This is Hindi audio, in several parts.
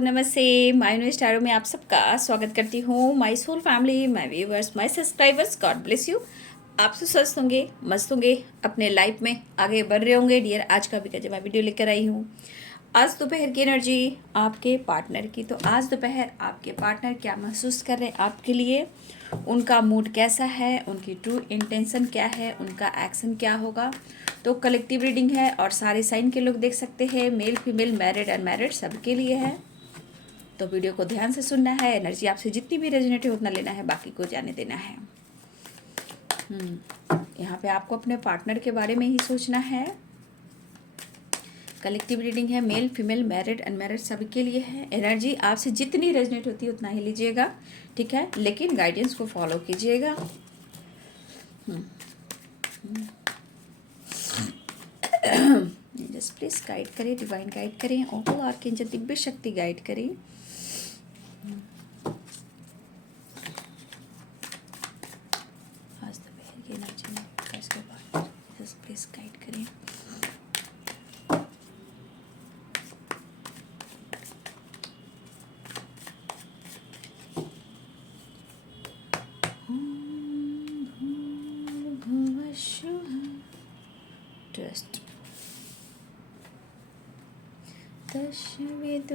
नमस्ते। माय स्टारो में आप सबका स्वागत करती हूँ। My soul family, my viewers, my subscribers, God bless you. आप सब स्वस्थ होंगे, मस्त होंगे, अपने लाइफ में आगे बढ़ रहे होंगे डियर। आज का भी गजब मैं वीडियो लेकर आई हूँ। आज दोपहर की एनर्जी आपके पार्टनर की। तो आज दोपहर आपके पार्टनर क्या महसूस कर रहे हैं आपके लिए, उनका मूड कैसा है, उनकी ट्रू इंटेंशन क्या है, उनका एक्शन क्या होगा। तो कलेक्टिव रीडिंग है और सारे साइन के लोग देख सकते हैं, मेल फीमेल मैरिड अनमैरिड सबके लिए है। तो वीडियो को ध्यान से सुनना है। एनर्जी आपसे जितनी भी रेजोनेट है उतना लेना है, बाकी को जाने देना है। यहाँ पे आपको अपने पार्टनर के बारे में ही सोचना है। कलेक्टिव रीडिंग है, मेल फीमेल मैरिड अनमैरिड सभी के लिए है। एनर्जी आपसे जितनी रेजोनेट होती है उतना ही लीजिएगा, ठीक है, लेकिन गाइडेंस को फॉलो कीजिएगा। जस्ट प्लीज गाइड करें, डिवाइन गाइड करें, ऑल आर्कएंजल दिव्य शक्ति गाइड करें। आज दोपहर की एनर्जी में इसके बाद जस्ट प्लीज गाइड करें। ट्रस्ट तस्विदुर्वरेण्यम्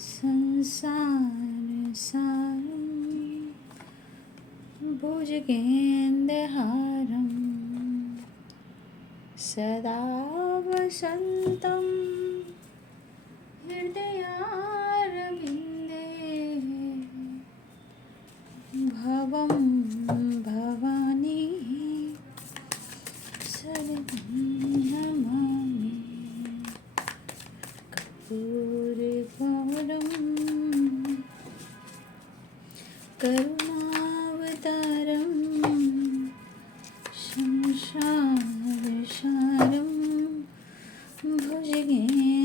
संसार सारं भुजगेन्द्रहारं सदा वसन्तं हृदयारविन्दे भवं भवानी सरितं नमामि कर्पूरगौरं करुणावतारं संसारसारं भुजगेन्द्रहारं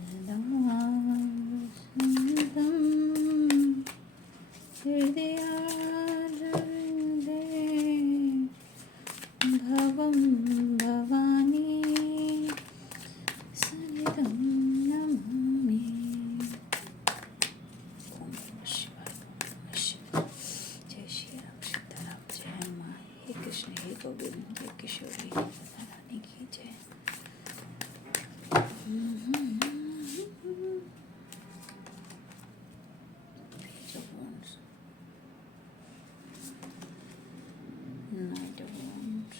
सदा वसन्तं हृदयारविन्दे भवं भवानी सनिधं नमामि। ओम नमः शिवाय, ओम नमः शिवाय। जय श्री राम, सीताराम, जय माँ, हे कृष्ण, हे गोविंद, हे किशोरी, हे राधा रानी की जय। Page of Wands, Knight of Wands,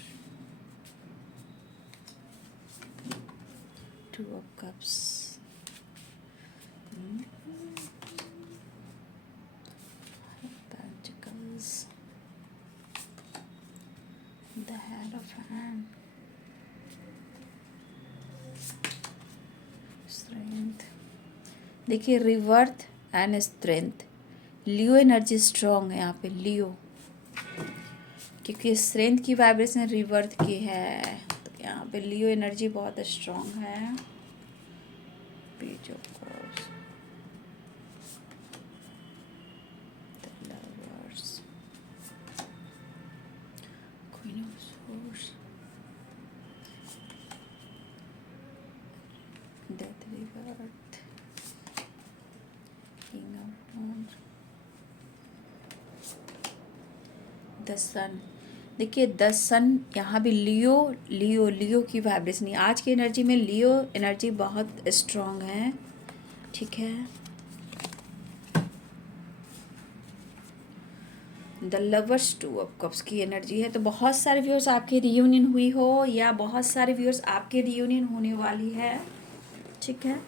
Two of Cups, Pentacles, the Head of Hand, Strength। देखिए रिवर्थ and strength, Leo energy strong है यहाँ पे, लियो, क्योंकि स्ट्रेंथ की वाइब्रेशन रिवर्थ की है, तो यहाँ पे लियो एनर्जी बहुत स्ट्रॉन्ग है। Page of course, the lovers, queen of swords, death rebirth, king of wands, the sun. देखिए द सन यहाँ भी लियो लियो लियो की वाइब्रेशन है। आज की एनर्जी में लियो एनर्जी बहुत स्ट्रॉन्ग है, ठीक है। The lovers, two of cups की एनर्जी है। तो बहुत सारे व्यूअर्स आपके रियूनियन हुई हो या बहुत सारे व्यूअर्स आपके रियूनियन होने वाली है, ठीक है।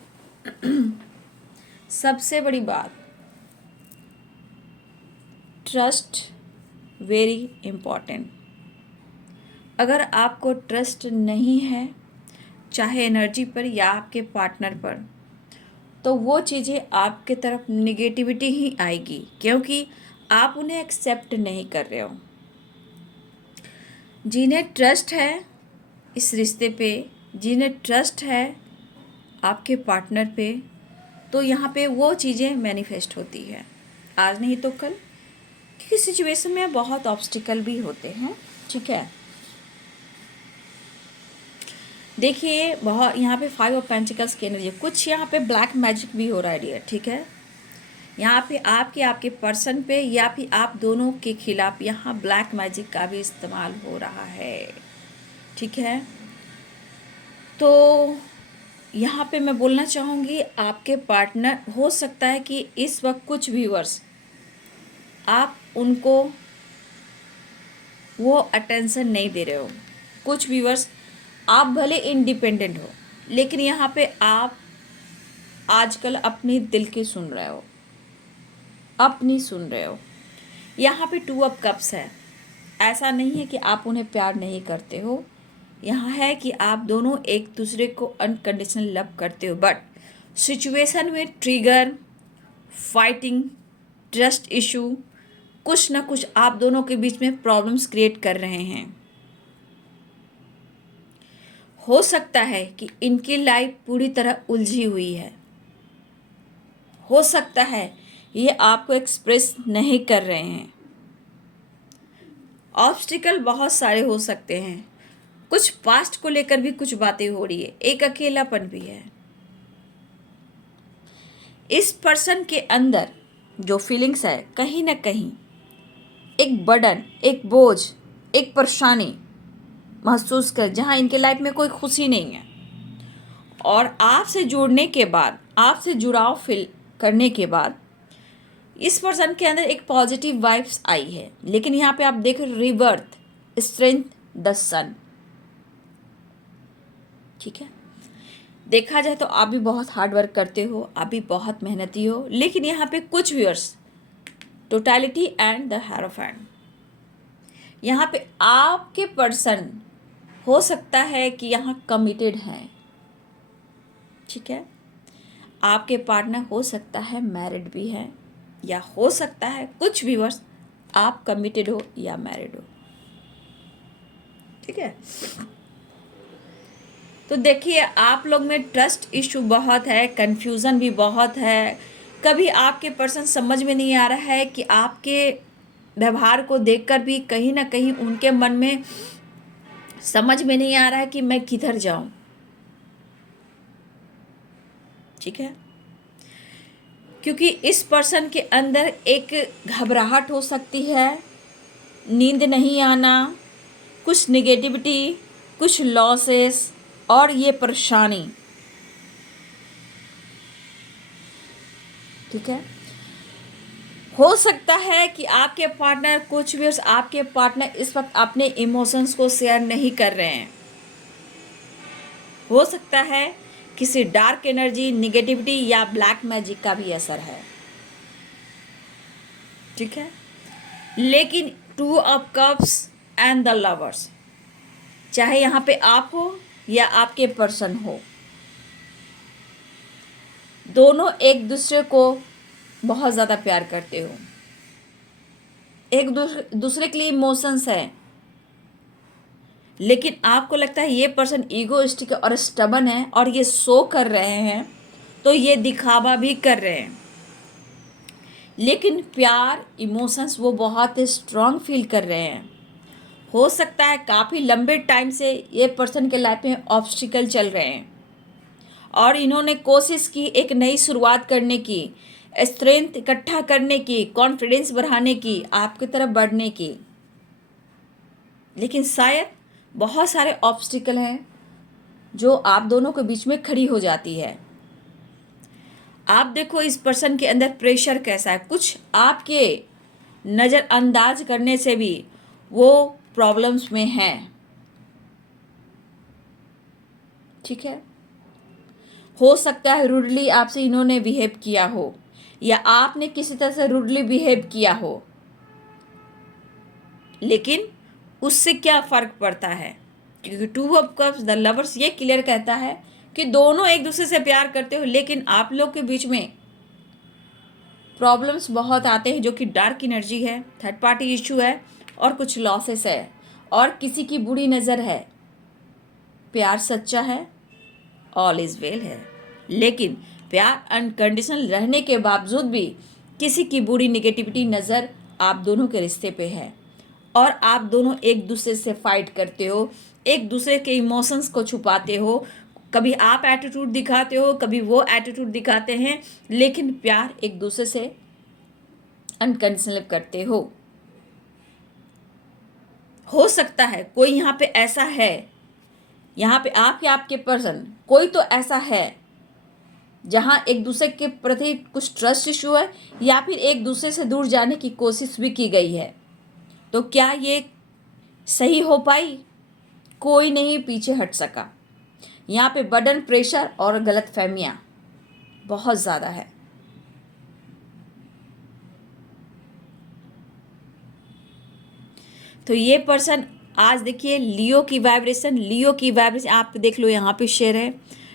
सबसे बड़ी बात, ट्रस्ट वेरी इम्पॉर्टेंट। अगर आपको ट्रस्ट नहीं है, चाहे एनर्जी पर या आपके पार्टनर पर, तो वो चीज़ें आपके तरफ निगेटिविटी ही आएगी, क्योंकि आप उन्हें एक्सेप्ट नहीं कर रहे हो। जिन्हें ट्रस्ट है इस रिश्ते पे, जिन्हें ट्रस्ट है आपके पार्टनर पे, तो यहाँ पे वो चीज़ें मैनिफेस्ट होती है, आज नहीं तो कल। क्योंकि सिचुएशन में बहुत ऑब्स्टिकल भी होते हैं, ठीक है। देखिए बहुत यहाँ पे 5 ऑफ पेंटिकल्स की एनर्जी, कुछ यहाँ पे ब्लैक मैजिक भी हो रहा है डियर, ठीक है। यहाँ पे आपके पर्सन पे या फिर आप दोनों के खिलाफ यहाँ ब्लैक मैजिक का भी इस्तेमाल हो रहा है, ठीक है। तो यहाँ पे मैं बोलना चाहूँगी, आपके पार्टनर हो सकता है कि इस वक्त कुछ व्यूअर्स आप उनको वो अटेंशन नहीं दे रहे हो। कुछ व्यूअर्स आप भले इंडिपेंडेंट हो, लेकिन यहाँ पे आप आजकल अपनी दिल की सुन रहे हो, अपनी सुन रहे हो। यहाँ पे 2 ऑफ कप्स है। ऐसा नहीं है कि आप उन्हें प्यार नहीं करते हो, यहाँ है कि आप दोनों एक दूसरे को अनकंडीशनल लव करते हो, बट सिचुएशन में ट्रिगर, फाइटिंग, ट्रस्ट इशू, कुछ ना कुछ आप दोनों के बीच में प्रॉब्लम्स क्रिएट कर रहे हैं। हो सकता है कि इनकी लाइफ पूरी तरह उलझी हुई है, हो सकता है ये आपको एक्सप्रेस नहीं कर रहे हैं। ऑब्स्टिकल बहुत सारे हो सकते हैं, कुछ पास्ट को लेकर भी कुछ बातें हो रही है, एक अकेलापन भी है। इस पर्सन के अंदर जो फीलिंग्स है, कहीं ना कहीं एक बर्डन, एक बोझ, एक परेशानी महसूस कर, जहाँ इनके लाइफ में कोई खुशी नहीं है। और आपसे जुड़ने के बाद, आपसे जुड़ाव फील करने के बाद इस पर्सन के अंदर एक पॉजिटिव वाइब्स आई है। लेकिन यहाँ पे आप देखो रिवर्थ, स्ट्रेंथ, द सन, ठीक है। देखा जाए तो आप भी बहुत हार्ड वर्क करते हो, आप भी बहुत मेहनती हो, लेकिन यहाँ पे कुछ व्यूअर्स टोटलिटी एंड द हेरोफैंट, यहाँ पे आपके पर्सन हो सकता है कि यहाँ कमिटेड हैं, ठीक है। आपके पार्टनर हो सकता है मैरिड भी है, या हो सकता है कुछ व्यूअर्स आप कमिटेड हो या मैरिड हो, ठीक है। तो देखिए आप लोग में ट्रस्ट इशू बहुत है, कंफ्यूजन भी बहुत है। कभी आपके पर्सन समझ में नहीं आ रहा है कि आपके व्यवहार को देखकर भी कहीं ना कहीं उनके मन में समझ में नहीं आ रहा है कि मैं किधर जाऊं, ठीक है। क्योंकि इस पर्सन के अंदर एक घबराहट हो सकती है, नींद नहीं आना, कुछ नेगेटिविटी, कुछ लॉसेस और ये परेशानी, ठीक है। हो सकता है कि आपके पार्टनर, कुछ भी आपके पार्टनर इस वक्त अपने इमोशंस को शेयर नहीं कर रहे हैं। हो सकता है किसी डार्क एनर्जी, निगेटिविटी या ब्लैक मैजिक का भी असर है, ठीक है। लेकिन 2 of cups and the lovers, चाहे यहाँ पे आप हो या आपके पर्सन हो, दोनों एक दूसरे को बहुत ज़्यादा प्यार करते हो, एक दूसरे के लिए इमोशंस है। लेकिन आपको लगता है ये पर्सन ईगोइस्टिक और स्टबन है और ये शो कर रहे हैं, तो ये दिखावा भी कर रहे हैं। लेकिन प्यार, इमोशंस वो बहुत स्ट्रांग फील कर रहे हैं। हो सकता है काफ़ी लंबे टाइम से ये पर्सन के लाइफ में ऑब्स्टिकल चल रहे हैं और इन्होंने कोशिश की एक नई शुरुआत करने की, स्ट्रेंथ इकट्ठा करने की, कॉन्फिडेंस बढ़ाने की, आपकी तरफ बढ़ने की, लेकिन शायद बहुत सारे ऑब्स्टिकल हैं जो आप दोनों के बीच में खड़ी हो जाती है। आप देखो इस पर्सन के अंदर प्रेशर कैसा है, कुछ आपके नज़रअंदाज करने से भी वो प्रॉब्लम्स में हैं, ठीक है। हो सकता है रूडली आपसे इन्होंने बिहेव किया हो या आपने किसी तरह से रूडली बिहेव किया हो, लेकिन उससे क्या फ़र्क पड़ता है, क्योंकि two of cups the lovers ये क्लियर कहता है कि दोनों एक दूसरे से प्यार करते हो, लेकिन आप लोग के बीच में प्रॉब्लम्स बहुत आते हैं, जो कि डार्क एनर्जी है, थर्ड पार्टी इशू है, और कुछ लॉसेस है, और किसी की बुरी नज़र है। प्यार सच्चा है, ऑल इज़ वेल है, लेकिन प्यार अनकंडीशनल रहने के बावजूद भी किसी की बुरी नेगेटिविटी नज़र आप दोनों के रिश्ते पे है, और आप दोनों एक दूसरे से फाइट करते हो, एक दूसरे के इमोशंस को छुपाते हो। कभी आप एटीट्यूड दिखाते हो, कभी वो एटीट्यूड दिखाते हैं, लेकिन प्यार एक दूसरे से अनकंडीशनल करते हो सकता है कोई यहाँ पे ऐसा है, यहाँ पे आप या आपके पर्सन कोई तो ऐसा है जहाँ एक दूसरे के प्रति कुछ ट्रस्ट इशू है, या फिर एक दूसरे से दूर जाने की कोशिश भी की गई है। तो क्या ये सही हो पाई? कोई नहीं पीछे हट सका। यहाँ पे बर्डन, प्रेशर और गलतफहमियाँ बहुत ज़्यादा है। तो ये पर्सन आज देखिए लियो की वाइब्रेशन आप देख लो, यहाँ पे शेर है,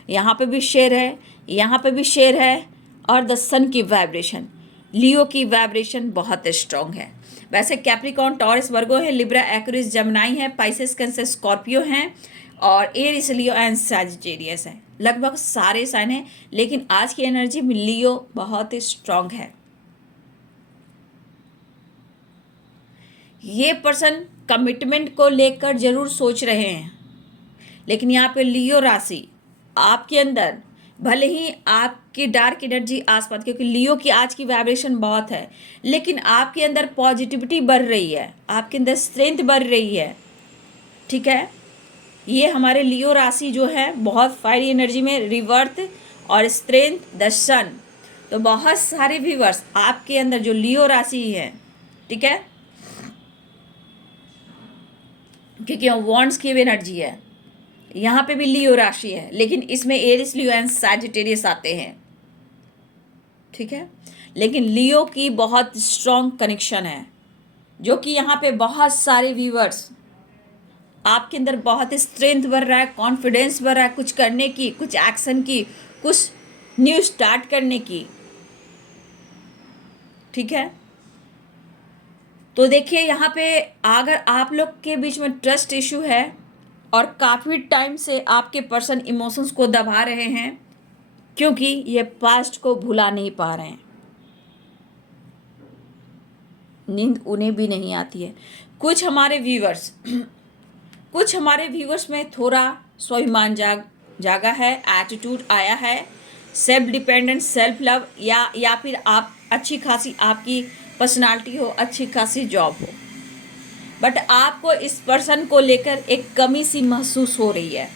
यहाँ पे भी शेर है, यहाँ पे भी शेर है, और द सन की वाइब्रेशन, लियो की वाइब्रेशन बहुत स्ट्रांग है। वैसे कैप्रिकॉर्न, टॉरस, वर्गो है, लिब्रा, एक्वेरियस, जमनाई है, पाइसेस, कैंसर, स्कॉर्पियो हैं, और एरिस, लियो एंड सैजिटेरियस है। लगभग सारे साइन हैं, लेकिन आज की एनर्जी में लियो बहुत ही स्ट्रांग है। ये पर्सन कमिटमेंट को लेकर जरूर सोच रहे हैं, लेकिन यहाँ पे लियो राशि आपके अंदर, भले ही आपकी डार्क एनर्जी आसपास, क्योंकि लियो की आज की वाइब्रेशन बहुत है, लेकिन आपके अंदर पॉजिटिविटी बढ़ रही है, आपके अंदर स्ट्रेंथ बढ़ रही है। ठीक है, ये हमारे लियो राशि जो है बहुत फायरी एनर्जी में, रिवर्थ और स्ट्रेंथ, द सन। तो बहुत सारे व्यूअर्स आपके अंदर जो लियो राशि है, ठीक है, क्योंकि वॉन्ड्स की भी एनर्जी है, यहाँ पे भी लियो राशि है, लेकिन इसमें एरिस, लियो एंड सैजिटेरियस आते हैं। ठीक है, लेकिन लियो की बहुत स्ट्रॉन्ग कनेक्शन है, जो कि यहाँ पे बहुत सारे व्यूअर्स आपके अंदर बहुत स्ट्रेंथ बढ़ रहा है, कॉन्फिडेंस बढ़ रहा है, कुछ करने की, कुछ एक्शन की, कुछ न्यू स्टार्ट करने की। ठीक है, तो देखिए यहाँ पे अगर आप लोग के बीच में ट्रस्ट इशू है, और काफ़ी टाइम से आपके पर्सन इमोशंस को दबा रहे हैं, क्योंकि ये पास्ट को भुला नहीं पा रहे हैं, नींद उन्हें भी नहीं आती है। कुछ हमारे व्यूवर्स में थोड़ा स्वाभिमान जागा है, एटीट्यूड आया है, सेल्फ डिपेंडेंट, सेल्फ लव, या फिर आप अच्छी खासी आपकी पर्सनालिटी हो, अच्छी खासी जॉब हो, बट आपको इस पर्सन को लेकर एक कमी सी महसूस हो रही है।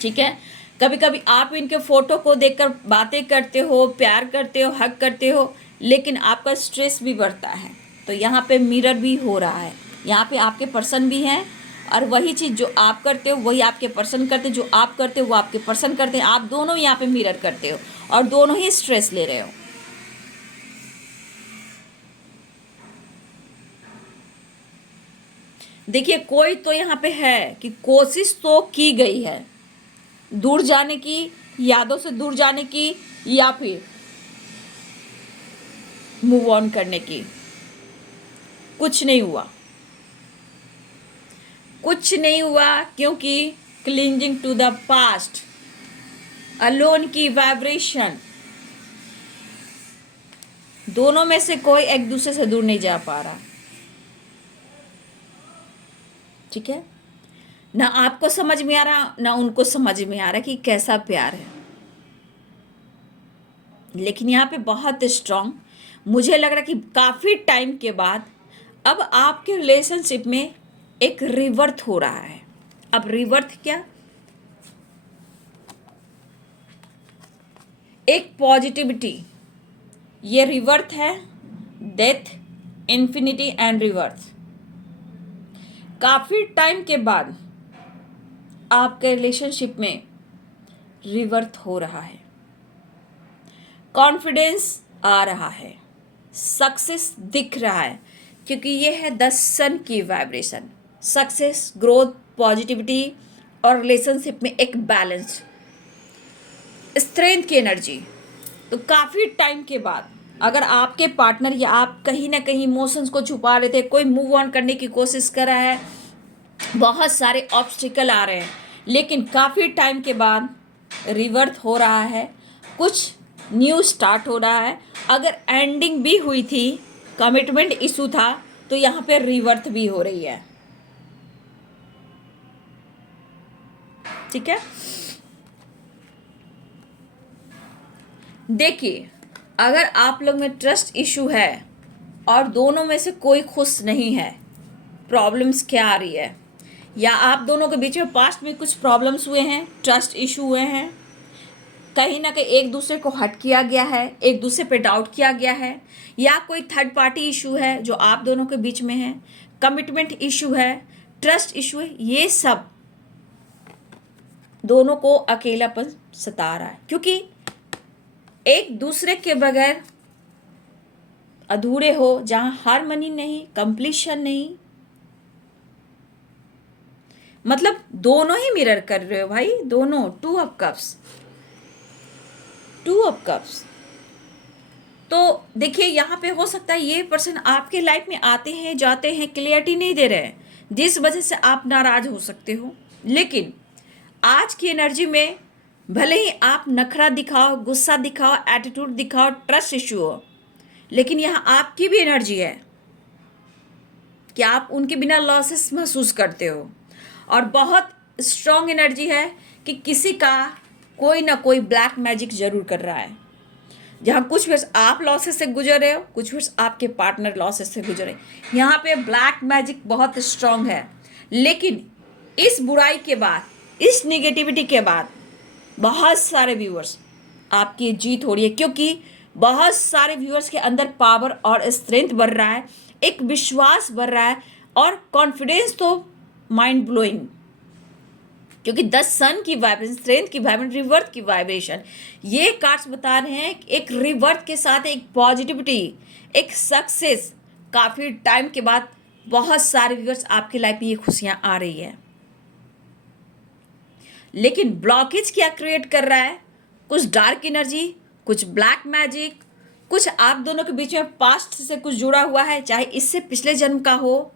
ठीक है, कभी कभी आप इनके फोटो को देखकर बातें करते हो, प्यार करते हो, हक करते हो, लेकिन आपका स्ट्रेस भी बढ़ता है। तो यहाँ पे मिरर भी हो रहा है, यहाँ पे आपके पर्सन भी हैं, और वही चीज़ जो आप करते हो वही आपके पर्सन करते हो, जो आप करते हो वो आपके पर्सन करते हैं। आप दोनों यहाँ पे मिरर करते हो, और दोनों ही स्ट्रेस ले रहे हो। देखिए कोई तो यहाँ पे है कि कोशिश तो की गई है दूर जाने की, यादों से दूर जाने की, या फिर मूव ऑन करने की, कुछ नहीं हुआ, क्योंकि clinging to the past, alone की वाइब्रेशन, दोनों में से कोई एक दूसरे से दूर नहीं जा पा रहा। ठीक है, ना आपको समझ में आ रहा, ना उनको समझ में आ रहा कि कैसा प्यार है, लेकिन यहाँ पे बहुत स्ट्रांग मुझे लग रहा कि काफ़ी टाइम के बाद अब आपके रिलेशनशिप में एक रिवर्थ हो रहा है। अब रिवर्थ क्या, एक पॉजिटिविटी, ये रिवर्थ है, डेथ, इन्फिनिटी एंड रिवर्थ। काफ़ी टाइम के बाद आपके रिलेशनशिप में रिवर्थ हो रहा है, कॉन्फिडेंस आ रहा है, सक्सेस दिख रहा है, क्योंकि ये है द सन की वाइब्रेशन। सक्सेस, ग्रोथ, पॉजिटिविटी और रिलेशनशिप में एक बैलेंस, स्ट्रेंथ की एनर्जी। तो काफ़ी टाइम के बाद अगर आपके पार्टनर या आप कहीं ना कहीं इमोशंस को छुपा रहे थे, कोई मूव ऑन करने की कोशिश कर रहा है, बहुत सारे ऑब्स्टिकल आ रहे हैं, लेकिन काफ़ी टाइम के बाद रिवर्थ हो रहा है, कुछ न्यू स्टार्ट हो रहा है। अगर एंडिंग भी हुई थी, कमिटमेंट इशू था, तो यहाँ पे रिवर्थ भी हो रही है। ठीक है, देखिए अगर आप लोग में ट्रस्ट इशू है और दोनों में से कोई खुश नहीं है, प्रॉब्लम्स क्या आ रही है, या आप दोनों के बीच में पास्ट में कुछ प्रॉब्लम्स हुए हैं, ट्रस्ट इशू हुए हैं, कहीं ना कहीं एक दूसरे को हट किया गया है, एक दूसरे पे डाउट किया गया है, या कोई थर्ड पार्टी इशू है जो आप दोनों के बीच में है, कमिटमेंट इशू है, ट्रस्ट इशू है, ये सब दोनों को अकेलापन सता रहा है, क्योंकि एक दूसरे के बगैर अधूरे हो, जहां हार्मनी नहीं, कंप्लीशन नहीं, मतलब दोनों ही मिरर कर रहे हो भाई, दोनों। Two of cups. तो देखिए यहाँ पे हो सकता है ये पर्सन आपके लाइफ में आते हैं, जाते हैं, क्लियरिटी नहीं दे रहे हैं, जिस वजह से आप नाराज हो सकते हो। लेकिन आज की एनर्जी में भले ही आप नखरा दिखाओ, गुस्सा दिखाओ, एटीट्यूड दिखाओ, ट्रस्ट इशू हो, लेकिन यहाँ आपकी भी एनर्जी है कि आप उनके बिना लॉसेस महसूस करते हो, और बहुत स्ट्रॉन्ग एनर्जी है कि किसी का कोई ना कोई ब्लैक मैजिक जरूर कर रहा है, जहाँ कुछ वर्ष आप लॉसेस से गुजर रहे हो, कुछ वर्ष आपके पार्टनर लॉसेस से गुजरे। यहाँ पे ब्लैक मैजिक बहुत स्ट्रॉन्ग है, लेकिन इस बुराई के बाद, इस नेगेटिविटी के बाद बहुत सारे व्यूअर्स आपकी जीत हो रही है, क्योंकि बहुत सारे व्यूअर्स के अंदर पावर और स्ट्रेंथ बढ़ रहा है, एक विश्वास बढ़ रहा है, और कॉन्फिडेंस तो माइंड ब्लोइंग, क्योंकि 10 सन की वाइब्रेशन, स्ट्रेंथ की वाइब्रेशन, रिवर्थ की वाइब्रेशन, ये कार्ड्स बता रहे हैं कि एक रिवर्थ के साथ एक पॉजिटिविटी, एक सक्सेस, काफ़ी टाइम के बाद बहुत सारे व्यूअर्स आपकी लाइफ में ये खुशियाँ आ रही है। लेकिन ब्लॉकेज क्या क्रिएट कर रहा है? कुछ डार्क एनर्जी, कुछ ब्लैक मैजिक, कुछ आप दोनों के बीच में पास्ट से कुछ जुड़ा हुआ है, चाहे इससे पिछले जन्म का हो,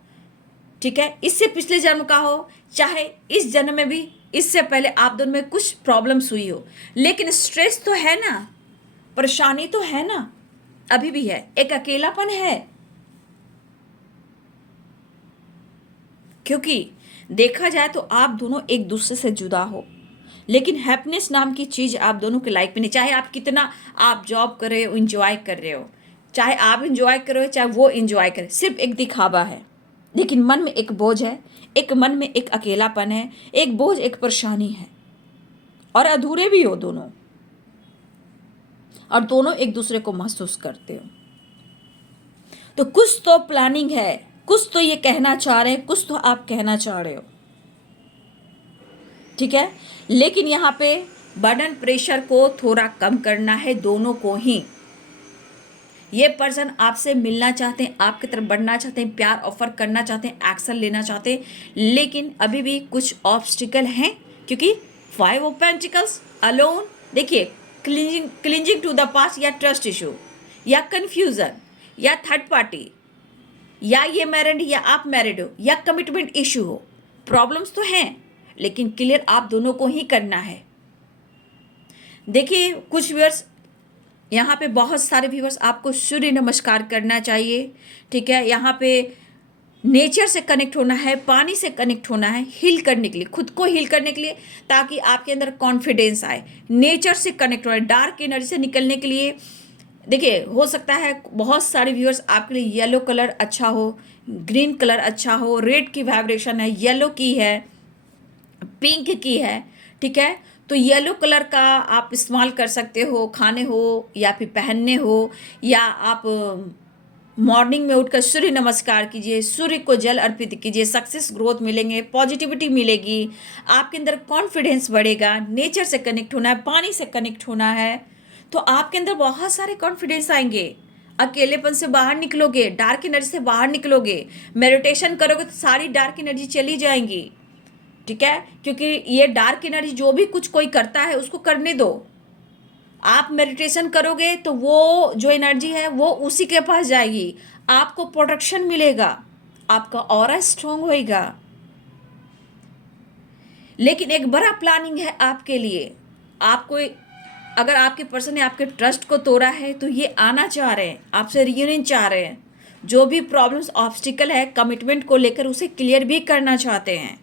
ठीक है, इससे पिछले जन्म का हो, चाहे इस जन्म में भी, इससे पहले आप दोनों में कुछ प्रॉब्लम्स हुई हो, लेकिन स्ट्रेस तो है ना, परेशानी तो है ना, अभी भी है, एक अकेलापन है, क्योंकि देखा जाए तो आप दोनों एक दूसरे से जुदा हो, लेकिन हैप्पीनेस नाम की चीज़ आप दोनों की लाइफ में नहीं। चाहे आप कितना आप जॉब कर रहे हो, इंजॉय कर रहे हो, चाहे आप इंजॉय कर रहे हो, चाहे वो इंजॉय करे, सिर्फ एक दिखावा है, लेकिन मन में एक बोझ है, एक मन में एक अकेलापन है, एक बोझ, एक परेशानी है, और अधूरे भी हो दोनों, और दोनों एक दूसरे को महसूस करते हो। तो कुछ तो प्लानिंग है, कुछ तो ये कहना चाह रहे हैं, कुछ तो आप कहना चाह रहे हो, ठीक है। लेकिन यहाँ पे बर्डन, प्रेशर को थोड़ा कम करना है दोनों को ही। ये पर्सन आपसे मिलना चाहते हैं, आपकी तरफ बढ़ना चाहते हैं, प्यार ऑफर करना चाहते हैं, एक्शन लेना चाहते हैं, लेकिन अभी भी कुछ ऑब्स्टिकल हैं, क्योंकि 5 ऑफ पेंटिकल्स अलोन, देखिए क्लिंजिंग टू द पास्ट, या ट्रस्ट इशू, या कन्फ्यूजन, या थर्ड पार्टी, या ये मैरिड या आप मैरिड हो, या कमिटमेंट इशू हो, प्रॉब्लम्स तो हैं, लेकिन क्लियर आप दोनों को ही करना है। देखिए कुछ व्यूअर्स, यहाँ पे बहुत सारे व्यूअर्स आपको सूर्य नमस्कार करना चाहिए, ठीक है। यहाँ पे नेचर से कनेक्ट होना है, पानी से कनेक्ट होना है, हील करने के लिए, खुद को हील करने के लिए, ताकि आपके अंदर कॉन्फिडेंस आए, नेचर से कनेक्ट होना है, डार्क एनर्जी से निकलने के लिए। देखिए हो सकता है बहुत सारे व्यूअर्स आपके लिए येलो कलर अच्छा हो, ग्रीन कलर अच्छा हो, रेड की वाइब्रेशन है, येलो की है, पिंक की है, ठीक है। तो येलो कलर का आप इस्तेमाल कर सकते हो, खाने हो या फिर पहनने हो, या आप मॉर्निंग में उठकर सूर्य नमस्कार कीजिए, सूर्य को जल अर्पित कीजिए, सक्सेस, ग्रोथ मिलेंगे, पॉजिटिविटी मिलेगी, आपके अंदर कॉन्फिडेंस बढ़ेगा। नेचर से कनेक्ट होना है, पानी से कनेक्ट होना है, तो आपके अंदर बहुत सारे कॉन्फिडेंस आएंगे, अकेलेपन से बाहर निकलोगे, डार्क एनर्जी से बाहर निकलोगे। मेडिटेशन करोगे तो सारी डार्क एनर्जी चली जाएंगी, ठीक है। क्योंकि ये डार्क एनर्जी जो भी कुछ कोई करता है उसको करने दो। आप मेडिटेशन करोगे तो वो जो एनर्जी है वो उसी के पास जाएगी, आपको प्रोटेक्शन मिलेगा, आपका ऑरा स्ट्रांग होएगा। लेकिन एक बड़ा प्लानिंग है आपके लिए। आपको अगर आपके पर्सन ने आपके ट्रस्ट को तोड़ा है तो ये आना चाह रहे हैं, आपसे रियूनियन चाह रहे हैं। जो भी प्रॉब्लम्स ऑब्स्टिकल है कमिटमेंट को लेकर उसे क्लियर भी करना चाहते हैं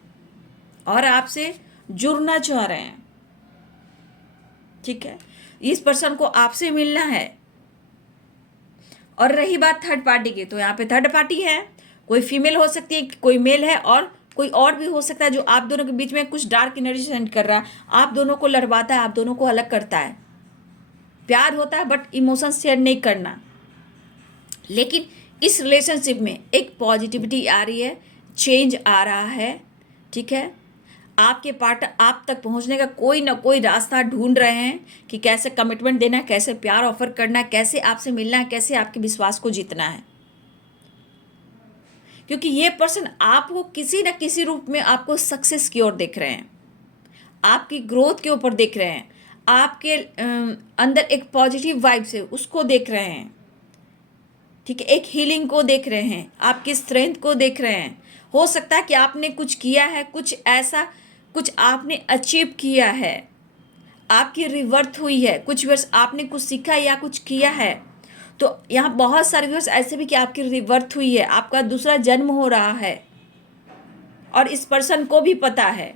और आपसे जुड़ना चाह रहे हैं, ठीक है। इस पर्सन को आपसे मिलना है। और रही बात थर्ड पार्टी की, तो यहाँ पे थर्ड पार्टी है, कोई फीमेल हो सकती है, कोई मेल है, और कोई और भी हो सकता है जो आप दोनों के बीच में कुछ डार्क एनर्जी सेंड कर रहा है, आप दोनों को लड़वाता है, आप दोनों को अलग करता है। प्यार होता है बट इमोशन शेयर नहीं करना। लेकिन इस रिलेशनशिप में एक पॉजिटिविटी आ रही है, चेंज आ रहा है, ठीक है। आपके पार्टनर आप तक पहुंचने का कोई ना कोई रास्ता ढूंढ रहे हैं कि कैसे कमिटमेंट देना है, कैसे प्यार ऑफर करना है, कैसे आपसे मिलना है, कैसे आपके विश्वास को जीतना है। क्योंकि ये पर्सन आपको किसी न किसी रूप में आपको सक्सेस की ओर देख रहे हैं, आपकी ग्रोथ के ऊपर देख रहे हैं, आपके अंदर एक पॉजिटिव वाइब्स है उसको देख रहे हैं, ठीक है। एक हीलिंग को देख रहे हैं, आपकी स्ट्रेंथ को देख रहे हैं। हो सकता है कि आपने कुछ किया है, कुछ ऐसा कुछ आपने अचीव किया है, आपकी रिवर्थ हुई है, कुछ वर्ष आपने कुछ सीखा या कुछ किया है। तो यहाँ बहुत सारे वर्ष ऐसे भी कि आपकी रिवर्थ हुई है, आपका दूसरा जन्म हो रहा है और इस पर्सन को भी पता है।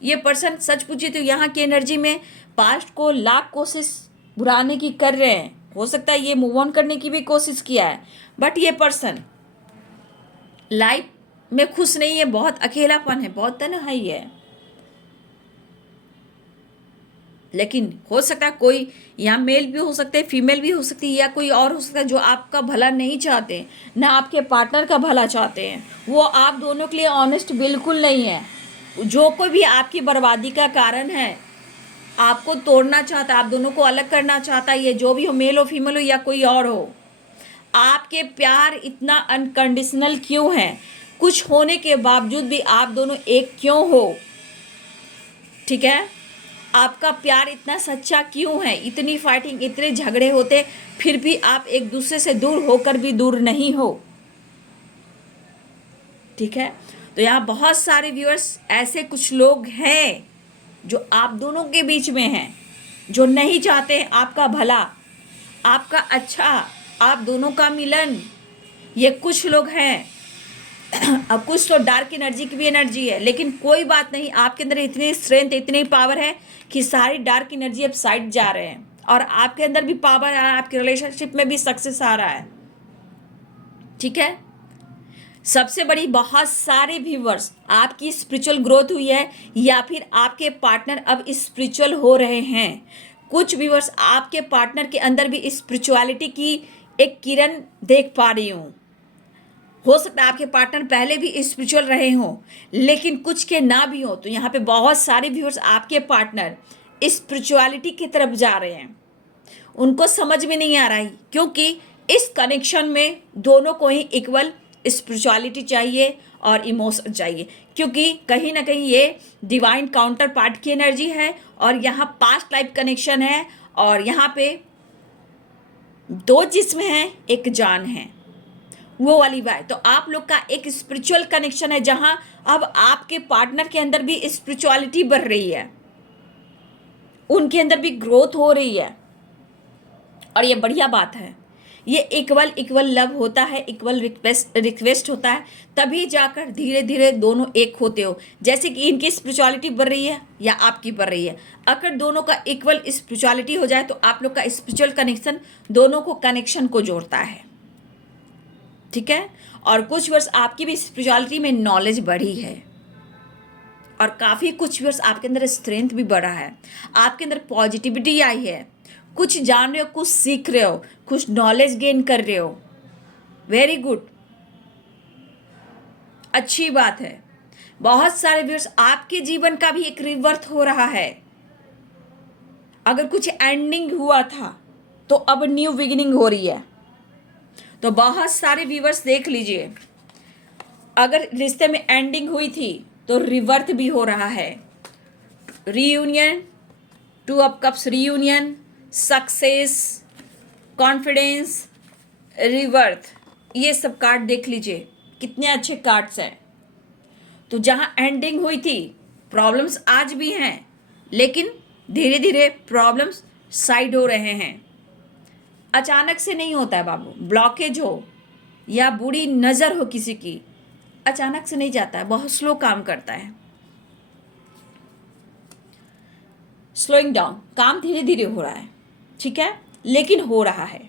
ये पर्सन सच पूछिए तो यहाँ की एनर्जी में पास्ट को लाख कोशिश भुलाने की कर रहे हैं। हो सकता है ये मूव ऑन करने की भी कोशिश किया है, बट ये पर्सन लाइफ में खुश नहीं है, बहुत अकेलापन है, बहुत तन्हाई है। लेकिन हो सकता है कोई यहाँ मेल भी हो सकते हैं, फीमेल भी हो सकती है, या कोई और हो सकता है जो आपका भला नहीं चाहते, ना आपके पार्टनर का भला चाहते हैं। वो आप दोनों के लिए ऑनेस्ट बिल्कुल नहीं है। जो कोई भी आपकी बर्बादी का कारण है, आपको तोड़ना चाहता है, आप दोनों को अलग करना चाहता है, ये जो भी हो, मेल हो, फीमेल हो या कोई और हो, आपके प्यार इतना अनकंडीशनल क्यों है? कुछ होने के बावजूद भी आप दोनों एक क्यों हो, ठीक है। आपका प्यार इतना सच्चा क्यों है? इतनी फाइटिंग, इतने झगड़े होते फिर भी आप एक दूसरे से दूर होकर भी दूर नहीं हो, ठीक है। तो यहाँ बहुत सारे व्यूअर्स ऐसे कुछ लोग हैं जो आप दोनों के बीच में हैं, जो नहीं चाहते हैं आपका भला, आपका अच्छा, आप दोनों का मिलन। ये कुछ लोग हैं। अब कुछ तो डार्क एनर्जी की भी एनर्जी है, लेकिन कोई बात नहीं, आपके अंदर इतनी स्ट्रेंथ, इतनी पावर है कि सारी डार्क एनर्जी अब साइड जा रहे हैं और आपके अंदर भी पावर आ रहा है, आपके रिलेशनशिप में भी सक्सेस आ रहा है, ठीक है। सबसे बड़ी, बहुत सारे व्यूअर्स आपकी स्पिरिचुअल ग्रोथ हुई है या फिर आपके पार्टनर अब स्पिरिचुअल हो रहे हैं। कुछ व्यूअर्स आपके पार्टनर के अंदर भी स्पिरिचुअलिटी की एक किरण देख पा रही हूँ। हो सकता है आपके पार्टनर पहले भी स्पिरिचुअल रहे हों, लेकिन कुछ के ना भी हो। तो यहाँ पे बहुत सारे व्यूअर्स आपके पार्टनर स्पिरिचुअलिटी की तरफ जा रहे हैं, उनको समझ में नहीं आ रहा है, क्योंकि इस कनेक्शन में दोनों को ही इक्वल स्पिरिचुअलिटी चाहिए और इमोशन चाहिए, क्योंकि कहीं ना कहीं ये डिवाइन काउंटर पार्ट की एनर्जी है और यहाँ पास्ट लाइफ कनेक्शन है और यहाँ पे दो जिस्म हैं, एक जान है, वो वाली बात। तो आप लोग का एक स्पिरिचुअल कनेक्शन है जहां अब आपके पार्टनर के अंदर भी स्पिरिचुअलिटी बढ़ रही है, उनके अंदर भी ग्रोथ हो रही है और ये बढ़िया बात है। ये इक्वल लव होता है, इक्वल रिक्वेस्ट होता है, तभी जाकर धीरे धीरे दोनों एक होते हो। जैसे कि इनकी स्पिरिचुअलिटी बढ़ रही है या आपकी बढ़ रही है, अगर दोनों का इक्वल स्पिरिचुअलिटी हो जाए तो आप लोग का स्पिरिचुअल कनेक्शन दोनों को कनेक्शन को जोड़ता है, ठीक है। और कुछ वर्ष आपकी भी स्पिरिचुअलिटी में नॉलेज बढ़ी है और काफ़ी कुछ वर्ष आपके अंदर स्ट्रेंथ भी बढ़ा है, आपके अंदर पॉजिटिविटी आई है, कुछ जान रहे हो, कुछ सीख रहे हो, कुछ नॉलेज गेन कर रहे हो। वेरी गुड, अच्छी बात है। बहुत सारे व्यूअर्स आपके जीवन का भी एक रिवर्थ हो रहा है। अगर कुछ एंडिंग हुआ था तो अब न्यू बिगिनिंग हो रही है, तो बहुत सारे व्यूवर्स देख लीजिए, अगर रिश्ते में एंडिंग हुई थी तो रिवर्थ भी हो रहा है। Reunion, two of cups reunion, success, confidence, रिवर्थ, ये सब कार्ड देख लीजिए कितने अच्छे कार्ड्स हैं। तो जहां एंडिंग हुई थी, प्रॉब्लम्स आज भी हैं, लेकिन धीरे धीरे प्रॉब्लम्स साइड हो रहे हैं। अचानक से नहीं होता है बाबू, ब्लॉकेज हो या बुरी नज़र हो किसी की, अचानक से नहीं जाता है, बहुत स्लो काम करता है। स्लोइंग डाउन, काम धीरे धीरे हो रहा है, ठीक है, लेकिन हो रहा है।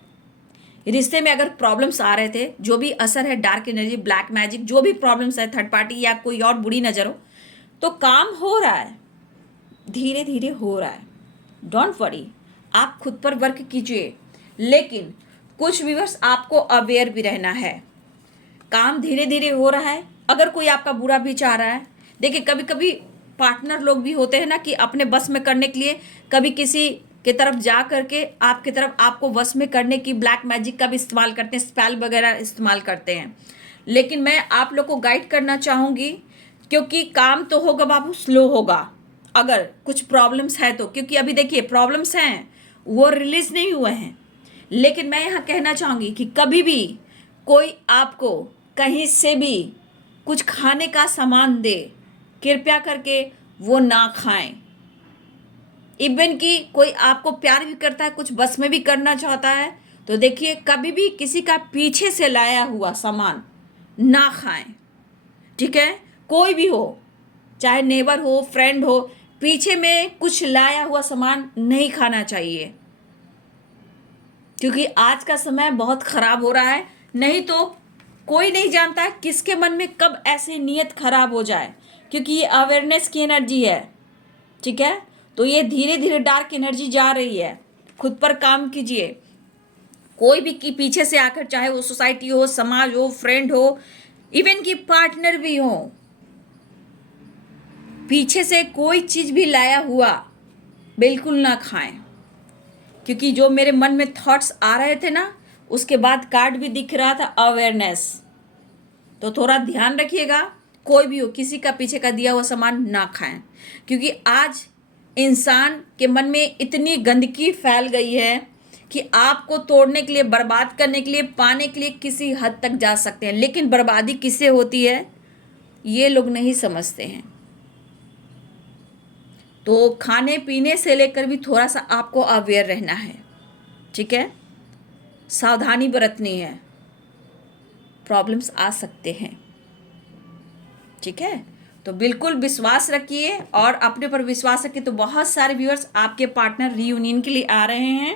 रिश्ते में अगर प्रॉब्लम्स आ रहे थे, जो भी असर है डार्क एनर्जी, ब्लैक मैजिक, जो भी प्रॉब्लम्स है, थर्ड पार्टी या कोई और बुरी नज़र हो, तो काम हो रहा है, धीरे धीरे हो रहा है। डोंट वरी, आप खुद पर वर्क कीजिए, लेकिन कुछ व्यूअर्स आपको अवेयर भी रहना है। काम धीरे धीरे हो रहा है। अगर कोई आपका बुरा भी चाह रहा है, देखिए कभी कभी पार्टनर लोग भी होते हैं ना कि अपने बस में करने के लिए कभी किसी की तरफ जा करके आपकी तरफ आपको वश में करने की ब्लैक मैजिक का भी इस्तेमाल करते हैं, स्पेल वगैरह इस्तेमाल करते हैं। लेकिन मैं आप लोग को गाइड करना चाहूँगी, क्योंकि काम तो होगा बाबू, स्लो होगा अगर कुछ प्रॉब्लम्स है तो, क्योंकि अभी देखिए प्रॉब्लम्स हैं वो रिलीज नहीं हुए हैं। लेकिन मैं यहाँ कहना चाहूँगी कि कभी भी कोई आपको कहीं से भी कुछ खाने का सामान दे, कृपया करके वो ना खाएं। इवन कि कोई आपको प्यार भी करता है, कुछ बस में भी करना चाहता है, तो देखिए कभी भी किसी का पीछे से लाया हुआ सामान ना खाएं, ठीक है। कोई भी हो, चाहे नेबर हो, फ्रेंड हो, पीछे में कुछ लाया हुआ सामान नहीं खाना चाहिए, क्योंकि आज का समय बहुत खराब हो रहा है। नहीं तो कोई नहीं जानता किसके मन में कब ऐसी नीयत खराब हो जाए, क्योंकि ये अवेयरनेस की एनर्जी है, ठीक है। तो ये धीरे धीरे डार्क एनर्जी जा रही है। खुद पर काम कीजिए। कोई भी कि पीछे से आकर, चाहे वो सोसाइटी हो, समाज हो, फ्रेंड हो, इवन कि पार्टनर भी हो, पीछे से कोई चीज़ भी लाया हुआ बिल्कुल ना खाएं, क्योंकि जो मेरे मन में थॉट्स आ रहे थे ना, उसके बाद कार्ड भी दिख रहा था अवेयरनेस। तो थोड़ा ध्यान रखिएगा, कोई भी हो किसी का पीछे का दिया हुआ सामान ना खाएं, क्योंकि आज इंसान के मन में इतनी गंदगी फैल गई है कि आपको तोड़ने के लिए, बर्बाद करने के लिए, पाने के लिए किसी हद तक जा सकते हैं, लेकिन बर्बादी किससे होती है ये लोग नहीं समझते हैं। तो खाने पीने से लेकर भी थोड़ा सा आपको अवेयर रहना है, ठीक है। सावधानी बरतनी है, प्रॉब्लम्स आ सकते हैं, ठीक है। तो बिल्कुल विश्वास रखिए और अपने पर विश्वास रखिए। तो बहुत सारे व्यूअर्स आपके पार्टनर रीयूनियन के लिए आ रहे हैं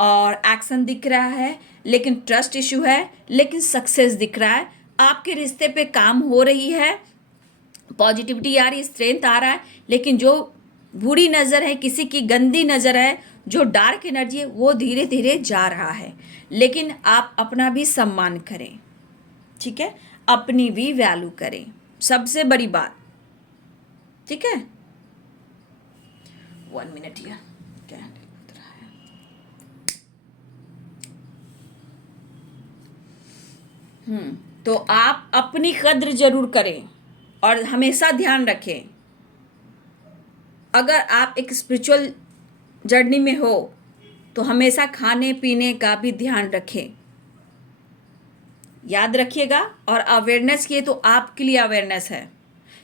और एक्शन दिख रहा है, लेकिन ट्रस्ट इशू है, लेकिन सक्सेस दिख रहा है। आपके रिश्ते पे काम हो रही है, पॉजिटिविटी आ रही है, स्ट्रेंथ आ रहा है, लेकिन जो बुरी नज़र है, किसी की गंदी नज़र है, जो डार्क एनर्जी है, वो धीरे धीरे जा रहा है। लेकिन आप अपना भी सम्मान करें, ठीक है, अपनी भी वैल्यू करें, सबसे बड़ी बात, ठीक है। 1 मिनट या क्या दिख रहा है। तो आप अपनी कद्र जरूर करें और हमेशा ध्यान रखें, अगर आप एक स्पिरिचुअल जर्नी में हो तो हमेशा खाने पीने का भी ध्यान रखें, याद रखिएगा। और अवेयरनेस की तो आपके लिए अवेयरनेस है,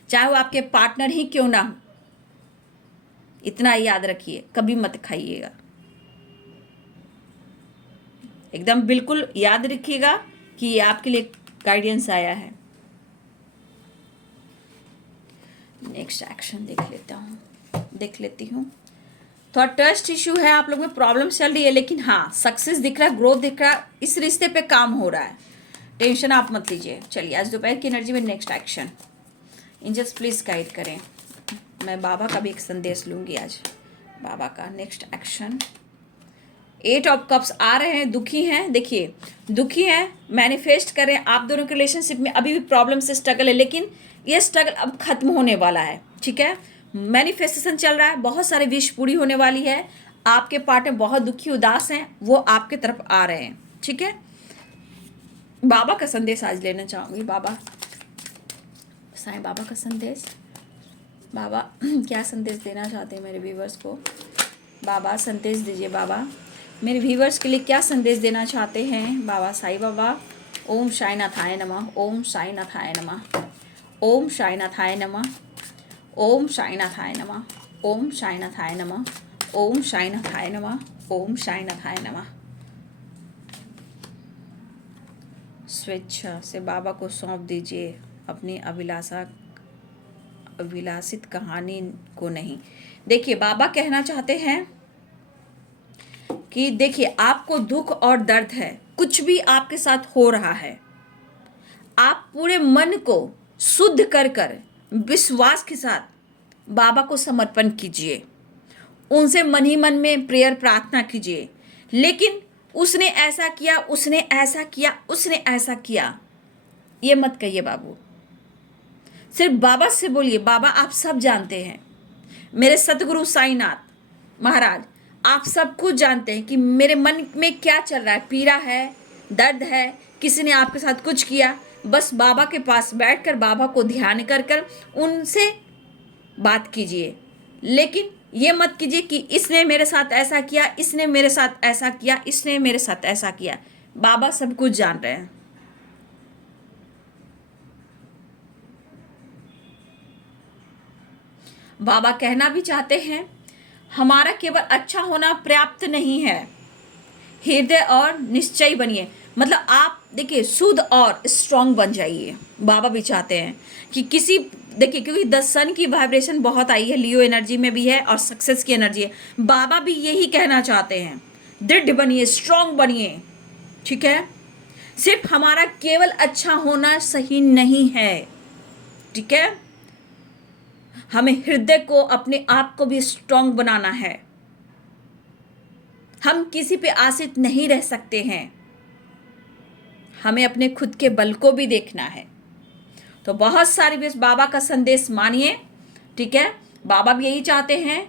चाहे वो आपके पार्टनर ही क्यों ना हो, इतना याद रखिए, कभी मत खाइएगा, एकदम बिल्कुल याद रखिएगा कि ये आपके लिए गाइडेंस आया है। नेक्स्ट एक्शन देख लेती हूँ। थोड़ा ट्रस्ट इशू है, आप लोग में प्रॉब्लम चल रही है, लेकिन हाँ सक्सेस दिख रहा है, ग्रोथ दिख रहा है, इस रिश्ते पे काम हो रहा है, टेंशन आप मत लीजिए। चलिए आज दोपहर की एनर्जी में next action, angels please guide करें। मैं बाबा का भी एक संदेश लूंगी आज, बाबा का नेक्स्ट एक्शन। 8 ऑफ कप्स आ रहे हैं, दुखी हैं, देखिए दुखी हैं, मैनिफेस्ट करें। आप दोनों के रिलेशनशिप में अभी भी प्रॉब्लम से स्ट्रगल है, लेकिन ये स्ट्रगल अब खत्म होने वाला है, ठीक है। मैनिफेस्टेशन चल रहा है, बहुत सारी विश पूरी होने वाली है। आपके पार्टनर बहुत दुखी उदास हैं, वो आपके तरफ आ रहे हैं, ठीक है। बाबा का संदेश आज लेना चाहूँगी। बाबा, साईं बाबा का संदेश, बाबा क्या संदेश देना चाहते हैं मेरे व्यूवर्स को? बाबा संदेश दीजिए। बाबा मेरे व्यूवर्स के लिए क्या संदेश देना चाहते हैं बाबा साईं बाबा? ओम साईनाथाय नमः, ओम साईनाथाय नमः, ओम साईनाथाय नमः, ओम साईनाथाय नमः, ओम साईनाथाय नमः, ओम साईनाथाय नमः, ओम साईनाथाय नमः। स्वेच्छा से बाबा को सौंप दीजिए अपनी अभिलाषित कहानी को नहीं। देखिए, बाबा कहना चाहते हैं कि देखिए, आपको दुख और दर्द है, कुछ भी आपके साथ हो रहा है, आप पूरे मन को शुद्ध कर कर विश्वास के साथ बाबा को समर्पण कीजिए, उनसे मन ही मन में प्रेयर प्रार्थना कीजिए। लेकिन उसने ऐसा किया, उसने ऐसा किया, उसने ऐसा किया, ये मत कहिए बाबू। सिर्फ बाबा से बोलिए, बाबा आप सब जानते हैं, मेरे सतगुरु साईनाथ महाराज आप सब कुछ जानते हैं कि मेरे मन में क्या चल रहा है, पीड़ा है, दर्द है, किसी ने आपके साथ कुछ किया। बस बाबा के पास बैठकर बाबा को ध्यान कर कर उनसे बात कीजिए। लेकिन ये मत कीजिए कि इसने मेरे साथ ऐसा किया, इसने मेरे साथ ऐसा किया, इसने मेरे साथ ऐसा किया। बाबा सब कुछ जान रहे हैं। बाबा कहना भी चाहते हैं, हमारा केवल अच्छा होना पर्याप्त नहीं है, हृदय और निश्चय बनिए। मतलब आप देखिए, शुद्ध और स्ट्रांग बन जाइए। बाबा भी चाहते हैं कि किसी, देखिए क्योंकि द सन की वाइब्रेशन बहुत आई है, लियो एनर्जी में भी है और सक्सेस की एनर्जी है। बाबा भी यही कहना चाहते हैं, दृढ़ बनिए, स्ट्रांग बनिए। ठीक है, सिर्फ हमारा केवल अच्छा होना सही नहीं है। ठीक है, हमें हृदय को, अपने आप को भी स्ट्रांग बनाना है। हम किसी पे आश्रित नहीं रह सकते हैं, हमें अपने खुद के बल को भी देखना है। तो बहुत सारी बस बाबा का संदेश मानिए। ठीक है, बाबा भी यही चाहते हैं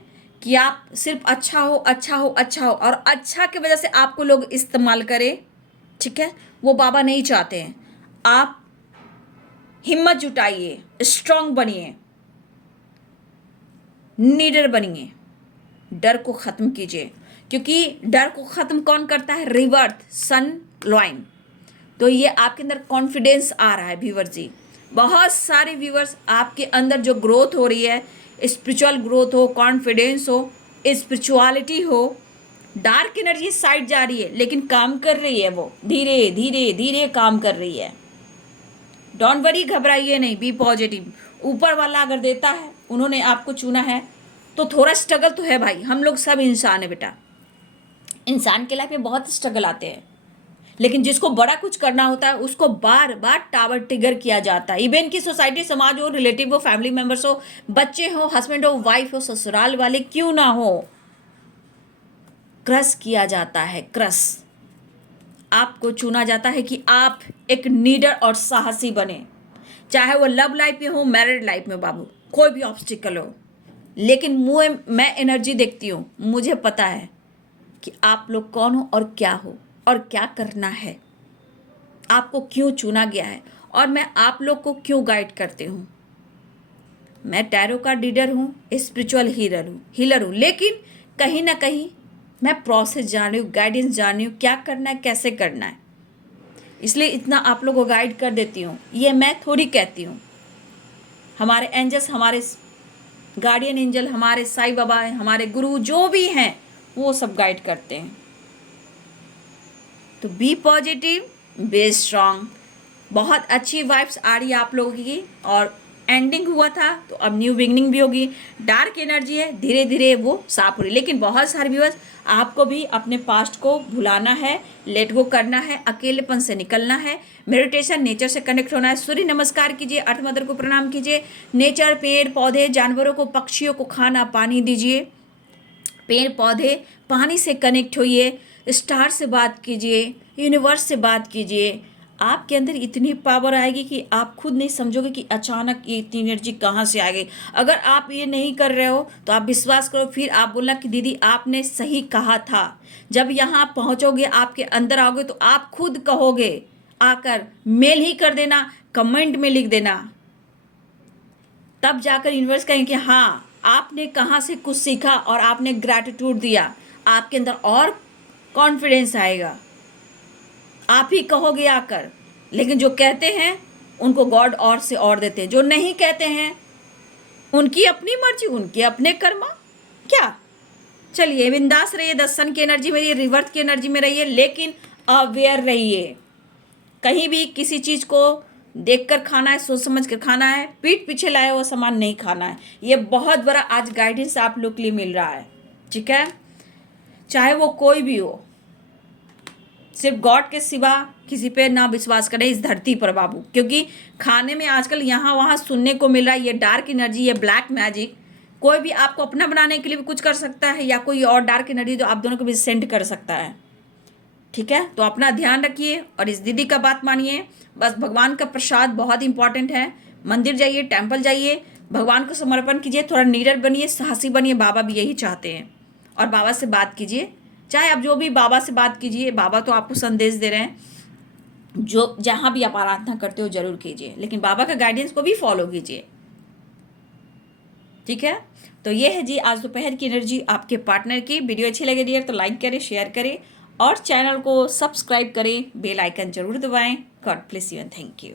कि आप सिर्फ अच्छा हो, अच्छा हो, अच्छा हो, और अच्छा की वजह से आपको लोग इस्तेमाल करें। ठीक है, वो बाबा नहीं चाहते हैं। आप हिम्मत जुटाइए, स्ट्रांग बनिए, निडर बनिए, डर को ख़त्म कीजिए। क्योंकि डर को ख़त्म कौन करता है? रिवर्थ सन लॉइन। तो ये आपके अंदर कॉन्फिडेंस आ रहा है व्यूवर्स जी। बहुत सारे व्यूवर्स, आपके अंदर जो ग्रोथ हो रही है, स्पिरिचुअल ग्रोथ हो, कॉन्फिडेंस हो, स्पिरिचुअलिटी हो, डार्क एनर्जी साइड जा रही है लेकिन काम कर रही है, वो धीरे धीरे धीरे काम कर रही है। डोंट वरी, घबराइए नहीं, बी पॉजिटिव। ऊपर वाला अगर देता है, उन्होंने आपको चुना है, तो थोड़ा स्ट्रगल तो है भाई। हम लोग सब इंसान है बेटा, इंसान के लाइफ में बहुत स्ट्रगल आते हैं। लेकिन जिसको बड़ा कुछ करना होता है उसको बार बार टावर ट्रिगर किया जाता है। इवन की सोसाइटी, समाज हो, रिलेटिव हो, फैमिली मेंबर्स हो, बच्चे हो, हस्बैंड हो, वाइफ हो, ससुराल वाले क्यों ना हो, क्रश किया जाता है। क्रश, आपको चुना जाता है कि आप एक लीडर और साहसी बने, चाहे वो लव लाइफ में हो, मैरिड लाइफ में बाबू, कोई भी ऑब्स्टिकल हो। लेकिन मैं एनर्जी देखती हूँ, मुझे पता है कि आप लोग कौन हो और क्या हो और क्या करना है, आपको क्यों चुना गया है, और मैं आप लोग को क्यों गाइड करती हूँ। मैं टैरो का रीडर हूँ, स्पिरिचुअल हीलर हूँ, लेकिन कहीं ना कहीं मैं प्रोसेस जान रही हूँ, गाइडेंस जान रही हूँ, क्या करना है, कैसे करना है। इसलिए इतना आप लोगों को गाइड कर देती हूँ। ये मैं थोड़ी कहती हूँ, हमारे एंजल्स, हमारे गार्डियन एंजल, हमारे साईं बाबा हैं, हमारे गुरु जो भी हैं, वो सब गाइड करते हैं। तो बी पॉजिटिव, बी स्ट्रांग। बहुत अच्छी वाइब्स आ रही है आप लोगों की, और एंडिंग हुआ था तो अब न्यू बिगनिंग भी होगी। डार्क एनर्जी है, धीरे धीरे वो साफ हो रही। लेकिन बहुत सारे व्यूअर्स, आपको भी अपने पास्ट को भुलाना है, लेट गो करना है, अकेलेपन से निकलना है, मेडिटेशन, नेचर से कनेक्ट होना है। सूर्य नमस्कार कीजिए, अर्थ मदर को प्रणाम कीजिए, नेचर, पेड़ पौधे, जानवरों को, पक्षियों को खाना पानी दीजिए, पेड़ पौधे, पानी से कनेक्ट होइए, स्टार से बात कीजिए, यूनिवर्स से बात कीजिए। आपके अंदर इतनी पावर आएगी कि आप खुद नहीं समझोगे कि अचानक ये इतनी एनर्जी कहाँ से आ गई। अगर आप ये नहीं कर रहे हो तो आप विश्वास करो, फिर आप बोलना कि दीदी आपने सही कहा था। जब यहाँ पहुँचोगे, आपके अंदर आओगे, तो आप खुद कहोगे, आकर मेल ही कर देना, कमेंट में लिख देना, तब जाकर यूनिवर्स कहें कि हाँ आपने कहाँ से कुछ सीखा और आपने ग्रैटिट्यूड दिया, आपके अंदर और कॉन्फिडेंस आएगा, आप ही कहोगे आकर। लेकिन जो कहते हैं उनको गॉड और से और देते हैं, जो नहीं कहते हैं उनकी अपनी मर्जी, उनके अपने कर्मा। क्या, चलिए बिंदास रहिए, 10 सन की एनर्जी में रहिए, रिवर्स की एनर्जी में रहिए, लेकिन अवेयर रहिए। कहीं भी किसी चीज़ को देखकर खाना है, सोच समझ कर खाना है, पीठ पीछे लाया हुआ सामान नहीं खाना है। ये बहुत बड़ा आज गाइडेंस आप लोग के लिए मिल रहा है, ठीक है। चाहे वो कोई भी हो, सिर्फ गॉड के सिवा किसी पे ना विश्वास करें इस धरती पर बाबू, क्योंकि खाने में आजकल यहाँ वहाँ सुनने को मिल रहा है ये डार्क एनर्जी, ये ब्लैक मैजिक। कोई भी आपको अपना बनाने के लिए भी कुछ कर सकता है, या कोई और डार्क एनर्जी जो आप दोनों को भी सेंड कर सकता है, ठीक है। तो अपना ध्यान रखिए और इस दीदी का बात मानिए। बस भगवान का प्रसाद बहुत इंपॉर्टेंट है, मंदिर जाइए, टेम्पल जाइए, भगवान को समर्पण कीजिए, थोड़ा नीडर बनिए, साहसी बनिए, बाबा भी यही चाहते हैं। और बाबा से बात कीजिए, चाहे आप जो भी बाबा से बात कीजिए, बाबा तो आपको संदेश दे रहे हैं, जो जहाँ भी आप आराधना करते हो जरूर कीजिए, लेकिन बाबा का गाइडेंस को भी फॉलो कीजिए, ठीक है। तो ये है जी आज दोपहर की एनर्जी आपके पार्टनर की। वीडियो अच्छी लगे डियर तो लाइक करें, शेयर करें और चैनल को सब्सक्राइब करें, बेल आइकन जरूर दबाएं। God bless you and thank you.